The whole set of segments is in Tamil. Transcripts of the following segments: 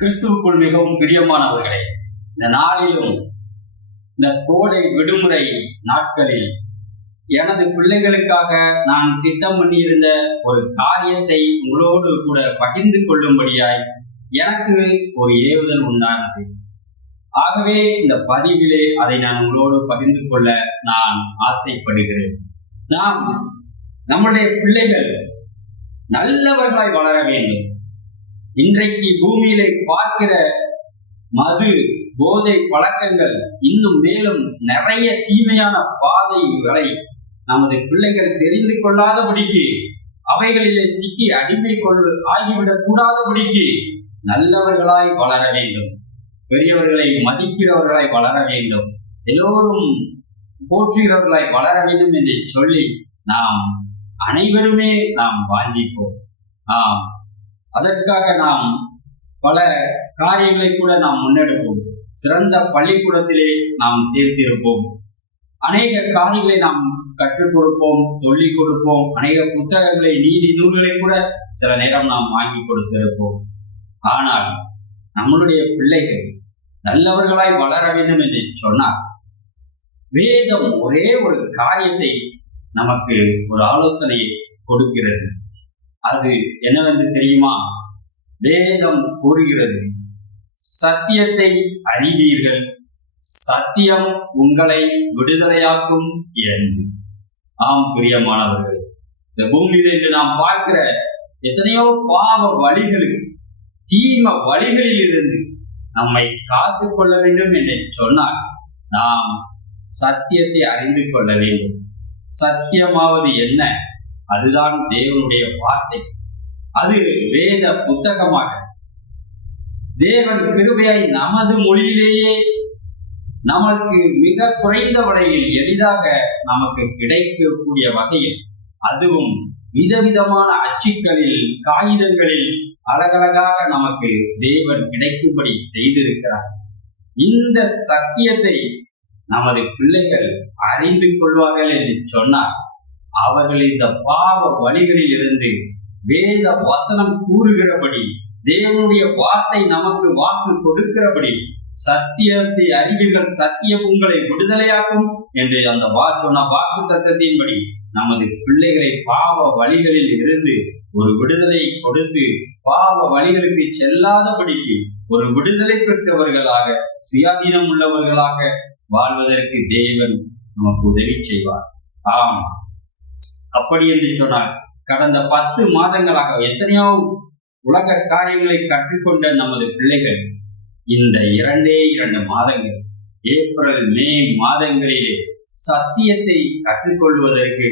கிறிஸ்துவுக்குள் மிகவும் பிரியமானவர்களே, இந்த நாளிலும் இந்த கோடை விடுமுறை நாட்களில் எனது பிள்ளைகளுக்காக நான் திட்டம் பண்ணியிருந்த ஒரு காரியத்தை உங்களோடு கூட பகிர்ந்து கொள்ளும்படியாய் எனக்கு ஒரு ஏவுதல் உண்டானது. ஆகவே இந்த பதிவிலே அதை நான் உங்களோடு பகிர்ந்து கொள்ள நான் ஆசைப்படுகிறேன். நாம் நம்முடைய பிள்ளைகள் நல்லவர்களாய் வளர வேண்டும். இன்றைக்கு பூமியிலே பார்க்கிற மது போதை பழக்கங்கள் இன்னும் மேலும் நிறைய தீமையான பாதைகளை நமது பிள்ளைகள் தெரிந்து கொள்ளாதபடிக்கு, அவைகளிலே சிக்கி அடிமை ஆகிவிடக் கூடாதபடிக்கு நல்லவர்களாய் வளர வேண்டும். பெரியவர்களை மதிக்கிறவர்களாய் வளர வேண்டும். எல்லோரும் போற்றுகிறவர்களாய் வளர வேண்டும் என்று சொல்லி நாம் அனைவருமே வாஞ்சிப்போம். அதற்காக நாம் பல காரியங்களை கூட நாம் முன்னெடுப்போம். சிறந்த பள்ளிக்கூடத்திலே நாம் சேர்த்திருப்போம். அநேக காரியங்களை நாம் கற்றுக் கொடுப்போம், சொல்லிக் கொடுப்போம். அநேக புத்தகங்களை, நீதி நூல்களை கூட சில நேரம் நாம் வாங்கி கொடுத்திருப்போம். ஆனால் நம்மளுடைய பிள்ளைகள் நல்லவர்களாய் வளர வேண்டும் என்று சொன்னார், வேதம் ஒரே ஒரு காரியத்தை நமக்கு ஒரு ஆலோசனை கொடுக்கிறது. அது என்னவென்று தெரியுமா? வேதம் கூறுகிறது, சத்தியத்தை அறிவீர்கள், சத்தியம் உங்களை விடுதலையாக்கும் என்று. ஆம் பிரியமானவர்கள், இந்த பூமியில் இன்று நாம் பார்க்கிற எத்தனையோ பாவ வழிகளுக்கு, தீம வழிகளில் இருந்து நம்மை காத்து கொள்ள வேண்டும் என்று சொன்னால் நாம் சத்தியத்தை அறிந்து கொள்ள வேண்டும். சத்தியமாவது என்ன? அதுதான் தேவனுடைய வார்த்தை. அது வேத புத்தகமாக தேவன் கிருபையாய் நமது மொழியிலேயே நமக்கு மிக குறைந்த விலையில் எளிதாக நமக்கு கிடைக்கக்கூடிய வகையில், அதுவும் விதவிதமான அச்சுக்களில், காகிதங்களில் அழகழகாக நமக்கு தேவன் கிடைக்கும்படி செய்திருக்கிறார். இந்த சத்தியத்தை நமது பிள்ளைகள் அறிந்து கொள்வார்கள் என்று சொன்னார், அவர்கள் இந்த பாவ வழிகளில் இருந்து வேத வசனம் கூறுகிறபடி, தேவனுடைய வார்த்தை நமக்கு வாக்கு கொடுக்கிறபடி, சத்தியத்தை அறிவீர்கள், சத்தியம் உங்களை விடுதலையாக்கும் என்று அந்த சொன்ன வாக்கு தத்தத்தின்படி நமது பிள்ளைகளை பாவ வழிகளில் இருந்து ஒரு விடுதலை கொடுத்து, பாவ வழிகளுக்கு செல்லாதபடிக்கு ஒரு விடுதலை பெற்றவர்களாக, சுயாதீனம் உள்ளவர்களாக வாழ்வதற்கு தேவன் நமக்கு உதவி செய்வார். ஆம், அப்படி என்று சொன்னால் கடந்த 10 மாதங்களாக எத்தனையோ உலக காரியங்களை கற்றுக்கொண்ட நமது பிள்ளைகள் இந்த 2 மாதங்கள், ஏப்ரல் மே மாதங்களிலே சத்தியத்தை கற்றுக்கொள்வதற்கு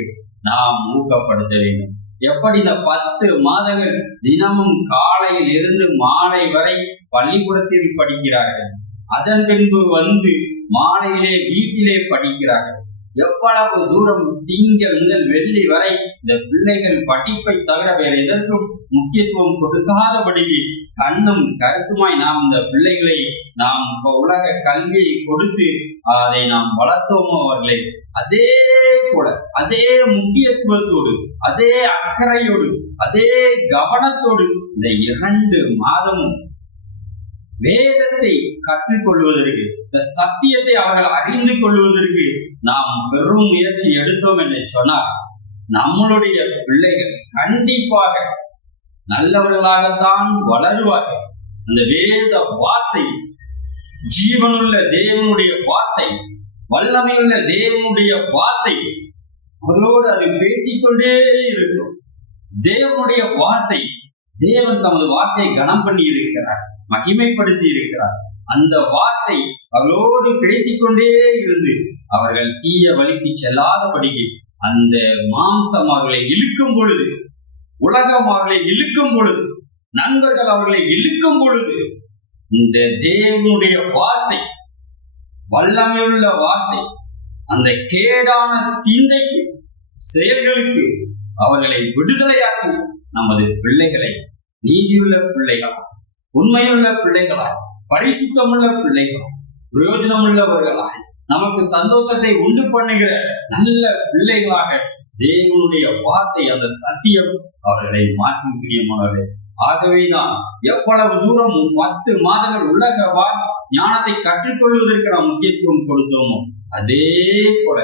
நாம் ஊக்கப்படுத்த வேண்டும். எப்படி இந்த 10 மாதங்கள் தினமும் காலையில் இருந்து மாலை வரை பள்ளிக்கூடத்தில் படிக்கிறார்கள், அதன் பின்பு வந்து மாலையிலே வீட்டிலே படிக்கிறார்கள். எவ்வளவு தூரம் திங்கள் முதல் வெள்ளி வரை இந்த பிள்ளைகள் படிப்பை தவிர வேற எதற்கும் முக்கியத்துவம் கொடுக்காதபடி கண்ணும் கருத்துமாய் நாம் இந்த பிள்ளைகளை நாம் உலக கல்வியை கொடுத்து அதை நாம் வளர்த்தோமோ, அவர்களை அதே போல, அதே முக்கியத்துவத்தோடு, அதே அக்கறையோடு, அதே கவனத்தோடு இந்த 2 மாதமும் வேதத்தை கற்றுக்கொள்வதற்கு, இந்த சத்தியத்தை அவர்கள் அறிந்து கொள்வதற்கு நாம் பெரும் முயற்சி எடுத்தோம் என்று சொன்னால் நம்மளுடைய பிள்ளைகள் கண்டிப்பாக நல்லவர்களாகத்தான் வளருவார்கள். அந்த வேத வார்த்தை, ஜீவனுள்ள தேவனுடைய வார்த்தை, வல்லமையுள்ள தேவனுடைய வார்த்தை, அவர்களோடு அது பேசிக்கொண்டே இருக்கும். தேவனுடைய வார்த்தை, தேவன் தமது வார்த்தையை கனம் பண்ணி இருக்கிறார், மகிமைப்படுத்தி இருக்கிறார். அந்த வார்த்தை அவர்களோடு பேசிக்கொண்டே இருந்து அவர்கள் தீய வழிக்கு செல்லாதபடிக்கு, அந்த மாம்சம் அவர்களை இழுக்கும் பொழுது, உலகம் அவர்களை இழுக்கும் பொழுது, நண்பர்கள் அவர்களை இழுக்கும் பொழுது, இந்த தேவனுடைய வார்த்தை, வல்லமையுள்ள வார்த்தை, அந்த கேடான சிந்தைக்கு, செயல்களுக்கு அவர்களை விடுதலையாக்கி நமது பிள்ளைகளை நீதியுள்ள பிள்ளைகளாய், உண்மையுள்ள பிள்ளைகளாய், பரிசுத்தமுள்ள பிள்ளைகளாய், பிரயோஜனம் உள்ளவர்களாய், நமக்கு சந்தோஷத்தை உண்டு பண்ணுகிற நல்ல பிள்ளைகளாக தேவனுடைய வார்த்தை, அந்த சத்தியம் அவர்களை மாற்றும் பிரியமானவர்களே. ஆகவேதான் எவ்வளவு தூரம் 10 மாதங்கள் உலக ஞானத்தை கற்றுக்கொள்வதற்கு நாம் முக்கியத்துவம் கொடுத்தோமோ, அதே போல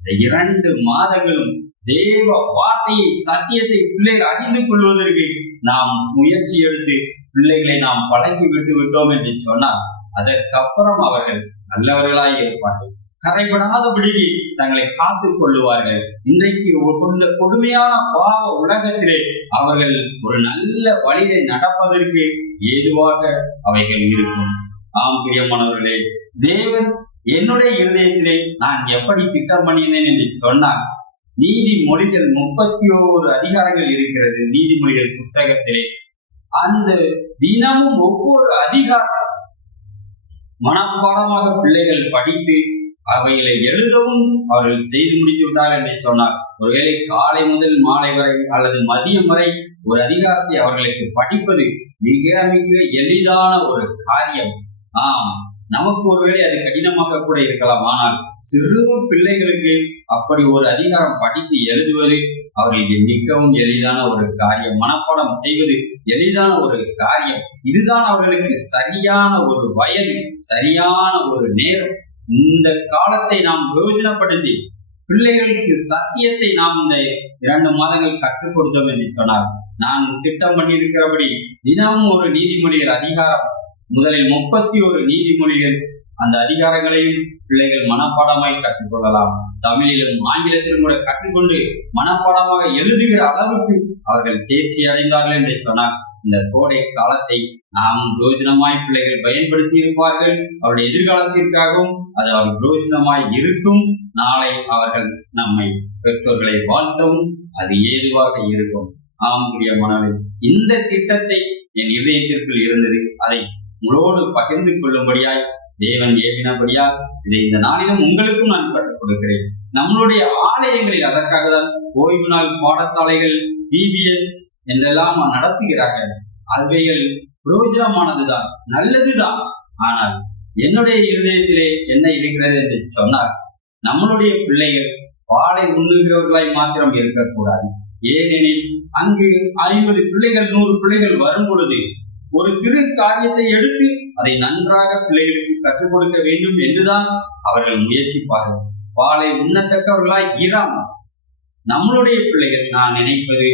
இந்த 2 மாதங்களும் தேவ வார்த்தையை, சத்தியத்தை பிள்ளைகள் அறிந்து கொள்வதற்கு நாம் முயற்சி எடுத்து பிள்ளைகளை நாம் பழகி விட்டு விட்டோம் என்று சொன்னால், அதற்கப்புறம் அவர்கள் நல்லவர்களாய் இருப்பார்கள். கரைபடாதபடி தங்களை காத்துக் கொள்ளுவார்கள். இன்றைக்கு இந்த கொடுமையான பாவ உலகத்திலே அவர்கள் ஒரு நல்ல வழியை நடப்பதற்கு ஏதுவாக அவைகள் இருக்கும். ஆம் பிரியமானவர்களே, தேவன் என்னுடைய இருதயத்திலே நான் எப்படி திட்டம் பண்ணினேன் என்று சொன்னால், நீதிமொழிகள் 31 அதிகாரங்கள் இருக்கிறது நீதிமொழிகள் புஸ்தகத்திலே. அந்த தினமும் ஒவ்வொரு அதிகாரம் மனப்பாடமாக பிள்ளைகள் படித்து அவைகளை எழுதவும் அவர்கள் செய்து முடித்து விட்டார்கள் என்று சொன்னார். ஒருவேளை காலை முதல் மாலை வரை அல்லது மதியம் வரை ஒரு அதிகாரத்தை அவர்களுக்கு படிப்பது மிக மிக எளிதான ஒரு காரியம். நமக்கு ஒருவேளை அது கடினமாக கூட இருக்கலாம். ஆனால் சிறு பிள்ளைகளுக்கு அப்படி ஒரு அதிகாரம் படித்து எழுதுவது அவர்களுக்கு மிகவும் எளிதான ஒரு காரியம். மனப்பாடம் செய்வது எளிதான ஒரு காரியம். இதுதான் அவர்களுக்கு சரியான ஒரு வயது, சரியான ஒரு நேரம். இந்த காலத்தை நாம் பிரயோஜனப்படுத்தி பிள்ளைகளுக்கு சத்தியத்தை நாம் இந்த 2 மாதங்கள் கற்றுக் கொடுத்தோம் என்று சொன்னார். நான் திட்டம் பண்ணியிருக்கிறபடி தினமும் ஒரு நீதிமொழிகள் அதிகாரம், முதலில் 31 நீதிமொழிகள், அந்த அதிகாரங்களையும் பிள்ளைகள் மனப்பாடமாய் கற்றுக்கொள்ளலாம். தமிழிலும் ஆங்கிலத்திலும் கூட கற்றுக்கொண்டு மனப்பாடமாக எழுதுகிற அளவுக்கு அவர்கள் தேர்ச்சி அடைந்தார்கள் என்று சொன்னார். இந்த கோடை காலத்தை நாம் பிரயோஜனமாய் பிள்ளைகள் பயன்படுத்தி இருப்பார்கள். அவருடைய எதிர்காலத்திற்காகவும் அது அவர் பிரயோஜனமாய் இருக்கும். நாளை அவர்கள் நம்மை பெற்றோர்களை வாழ்த்தவும் அது ஏதுவாக இருக்கும். ஆம் பிரியமானவர்களே, இந்த திட்டத்தை என் இதயத்திற்குள் இருந்தது. அதை உங்களோடு பகிர்ந்து கொள்ளும்படியாய் தேவன் ஏவினபடியால் இதை இந்த நாளிலும் உங்களுக்கும் நான் கற்றுக் கொடுக்கிறேன். நம்மளுடைய ஆலயங்களில் அதற்காக தான் ஓய்வு நாள் பாடசாலைகள், BBS என்றெல்லாம் நடத்துகிறார்கள். அவைகள் பிரயோஜனமானதுதான், நல்லதுதான். ஆனால் என்னுடைய இருதயத்திலே என்ன இருக்கிறது என்று சொன்னால், நம்மளுடைய பிள்ளைகள் பாலை உண்ணுகிறவர்களாய் மாத்திரம் இருக்கக்கூடாது. ஏனெனில் அங்கு 50 பிள்ளைகள் 100 பிள்ளைகள் வரும் பொழுது ஒரு சிறு காரியத்தை எடுத்து அதை நன்றாக பிள்ளைகளுக்கு கற்றுக் கொடுக்க வேண்டும் என்றுதான் அவர்கள் முயற்சிப்பார்கள். பாலை உண்ணத்தக்கவர்களாய் இராமல் நம்மளுடைய பிள்ளைகள், நான் நினைப்பது,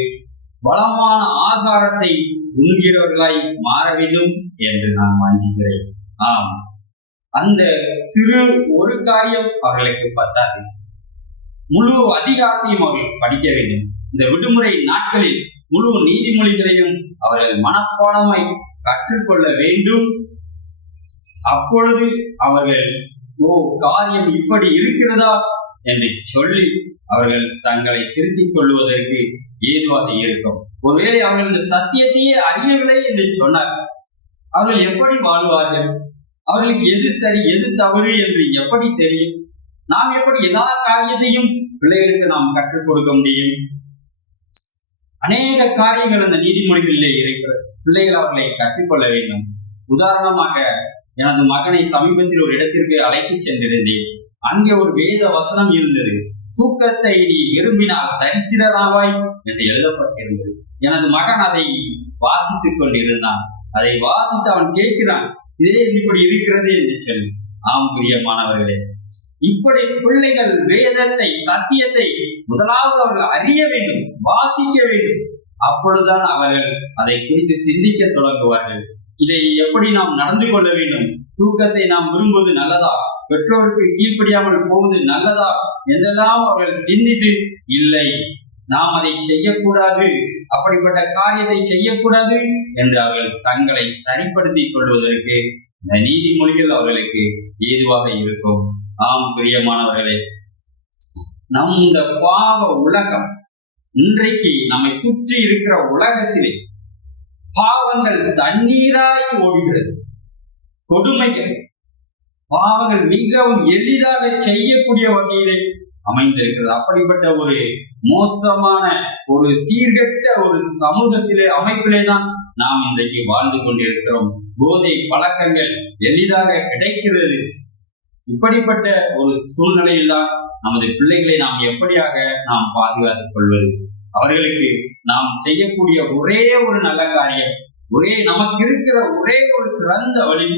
வளமான ஆகாரத்தை உண்கிறவர்களாய் மாற வேண்டும் என்று நான் வாஞ்சிக்கிறேன். அந்த சிறு ஒரு காரியம் அவர்களுக்கு பத்தாது. முழு அதிகாரத்தையும் அவர்கள் படிக்க வேண்டும். இந்த விடுமுறை நாட்களில் முழு நீதிமொழிகளையும் அவர்கள் மனப்பாடமாய் கற்றுக்கொள்ள வேண்டும். அப்பொழுது அவர்கள் காரியம் இப்படி இருக்கிறதா என்று சொல்லி அவர்கள் தங்களை திருத்திக் கொள்வதற்கு ஏதுவாக இருக்கும். ஒருவேளை அவர்கள் இந்த சத்தியத்தையே அறியவில்லை என்று சொன்னார், அவர்கள் எப்படி வாழ்வார்கள்? அவர்களுக்கு எது சரி எது தவறு என்று எப்படி தெரியும்? நாம் எப்படி எல்லா காரியத்தையும் பிள்ளைகளுக்கு நாம் கற்றுக் கொடுக்க முடியும்? அநேக காரியங்கள் அந்த நீதிமொழிகளிலே இருக்கிறது. பிள்ளைகள் அவர்களை கற்றுக்கொள்ள வேண்டும். உதாரணமாக, எனது மகனை சமீபத்தில் ஒரு இடத்திற்கு அழைத்து சென்றிருந்தேன். அங்கே ஒரு வேத வசனம் இருந்தது. தூக்கத்தை நீ விரும்பினால் தரித்திரனாவாய் என்று எழுதப்பட்டிருந்தது. எனது மகன் அதை வாசித்துக் கொண்டிருந்தான். அதை வாசித்து அவன் கேட்கிறான், இதே இப்படி இருக்கிறது என்று சொல்லி. ஆம் பிரியமானவர்களே, இப்படி பிள்ளைகள் வேதத்தை, சத்தியத்தை முதலாவது அவர்கள் அறிய வேண்டும், வாசிக்க வேண்டும். அப்பொழுதுதான் அவர்கள் அதை குறித்து சிந்திக்க தொடங்குவார்கள். இதை எப்படி நாம் நடந்து கொள்ள வேண்டும்? தூக்கத்தை நாம் விரும்புவது நல்லதா? பெற்றோருக்கு கீழ்ப்படியாமல் போவது நல்லதா என்றெல்லாம் அவர்கள் சிந்தித்து, இல்லை, நாம் அதை செய்யக்கூடாது, அப்படிப்பட்ட காரியத்தை செய்யக்கூடாது என்று அவர்கள் தங்களை சரிப்படுத்திக் கொள்வதற்கு இந்த நீதிமொழிகள் அவர்களுக்கு ஏதுவாக இருக்கும். ஆம் பிரியமானவர்களே, நம் இந்த பாவ உலகம், இன்றைக்கு நம்மை சுற்றி இருக்கிற உலகத்திலே பாவங்கள் தண்ணீராய் ஓடுகிறது. கொடுமைகள், பாவங்கள் மிகவும் எளிதாக செய்யக்கூடிய வகையிலே அமைந்திருக்கிறது. அப்படிப்பட்ட ஒரு மோசமான, ஒரு சீர்கெட்ட ஒரு சமூகத்திலே, அமைப்பிலே தான் நாம் இன்றைக்கு வாழ்ந்து கொண்டிருக்கிறோம். போதை பழக்கங்கள் எளிதாக கிடைக்கிறது. இப்படிப்பட்ட ஒரு சூழ்நிலையில் தான் நமது பிள்ளைகளை நாம் எப்படியாக நாம் பாதுகாத்துக் கொள்வது? அவர்களுக்கு நாம் செய்யக்கூடிய ஒரே ஒரு நல்ல காரியம், நமக்கு இருக்கிற ஒரே ஒரு சிறந்த வழி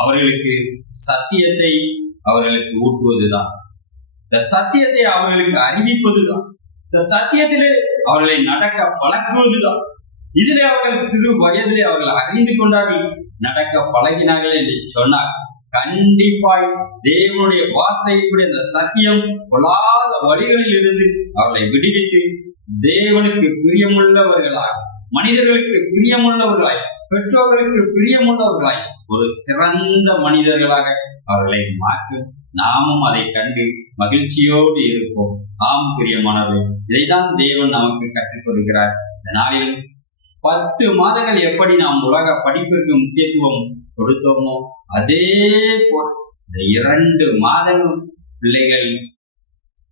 அவர்களுக்கு சத்தியத்தை அவர்களுக்கு ஊட்டுவதுதான். இந்த சத்தியத்தை அவர்களுக்கு அறிவிப்பதுதான். இந்த சத்தியத்திலே அவர்களை நடக்க பழக்குவதுதான். இதிலே அவர்கள் சிறு வயதிலே அவர்கள் அறிந்து கொண்டார்கள், நடக்க பழகினார்கள் என்று சொன்னார். கண்டிப்பாய் தேவனுடைய வார்த்தையினுடைய இந்த சத்தியம் கொள்ளாத வழிகளில் இருந்து அவர்களை விடுவித்து தேவனுக்கு பிரியமுள்ளவர்களாய், மனிதர்களுக்கு பிரியமுள்ளவர்களாய், பெற்றோர்களுக்கு பிரியமுள்ளவர்களாய் ஒரு சிறந்த மனிதர்களாக அவர்களை மாற்றும். நாமும் அதை கண்டு மகிழ்ச்சியோடு இருப்போம். ஆம் பிரியமானவர்களே, இதைதான் தேவன் நமக்கு கற்றுக் கொடுக்கிறார். இந்த நாளில் 10 மாதங்கள் எப்படி நாம் உலக படிப்பிற்கு முக்கியத்துவம் கொடுத்தோமோ அதே போல் இந்த 2 மாதங்கள் பிள்ளைகள்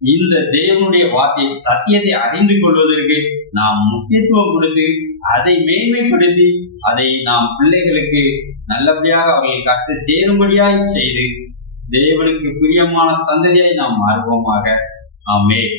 இந்த தேவனுடைய வார்த்தை சத்தியத்தை அறிந்து கொள்வதற்கு நாம் முக்கியத்துவம் கொடுத்து அதை மேன்மைப்படுத்தி அதை நாம் பிள்ளைகளுக்கு நல்லபடியாக அவர்கள் கற்று தேரும்படியாய் செய்து தேவனுக்கு பிரியமான சந்ததியை நாம் மாறுவோமாக. ஆமென்.